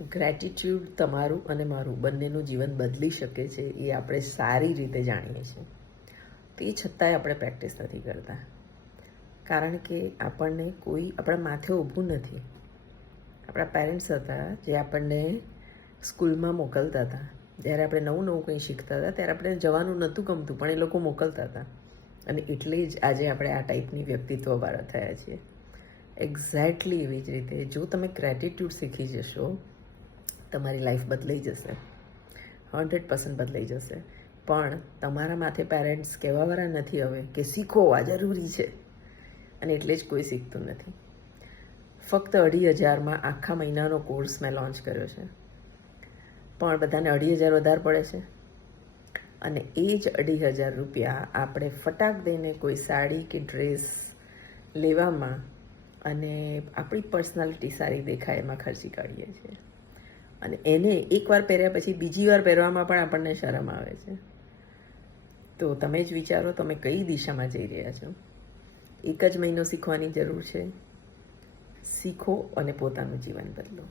Gratitude તમારું અને મારું બંનેનું જીવન બદલી શકે છે એ આપણે સારી રીતે જાણીએ છીએ. તે છતાંય આપણે પ્રેક્ટિસ નથી કરતા, કારણ કે આપણને કોઈ આપણા માથે ઊભું નથી. આપણા પેરેન્ટ્સ હતા જે આપણને સ્કૂલમાં મોકલતા હતા. જ્યારે આપણે નવું નવું કંઈ શીખતા હતા ત્યારે આપણે જવાનું નહોતું ગમતું, પણ એ લોકો મોકલતા હતા. અને એટલે જ આજે આપણે આ ટાઈપની વ્યક્તિત્વવાળા થયા છીએ. એક્ઝેક્ટલી એવી જ રીતે જો તમે ગ્રેટિટ્યૂડ શીખી જશો, તમારી લાઈફ બદલાઈ જશે, 100% બદલાઈ જશે. પણ તમારા માથે પેરેન્ટ્સ કહેવાવાળા નથી હવે કે શીખો, આ જરૂરી છે, અને એટલે જ કોઈ શીખતું નથી. ફક્ત 2,500 આખા મહિનાનો કોર્સ મેં લોન્ચ કર્યો છે, પણ બધાને 2,500 વધારે પડે છે. અને એ જ 2,500 રૂપિયા આપણે ફટાક દઈને કોઈ સાડી કે ડ્રેસ લેવામાં અને આપણી પર્સનાલિટી સારી દેખાય એમાં ખર્ચી કાઢીએ છીએ. અને એને એકવાર પહેર્યા પછી બીજી વાર પહેરવામાં પણ આપણને શરમ આવે છે. તો તમે જ વિચારો, તમે કઈ દિશામાં જઈ રહ્યા છો. એક જ મહિનો શીખવાની જરૂર છે. શીખો અને પોતાનું જીવન બદલો.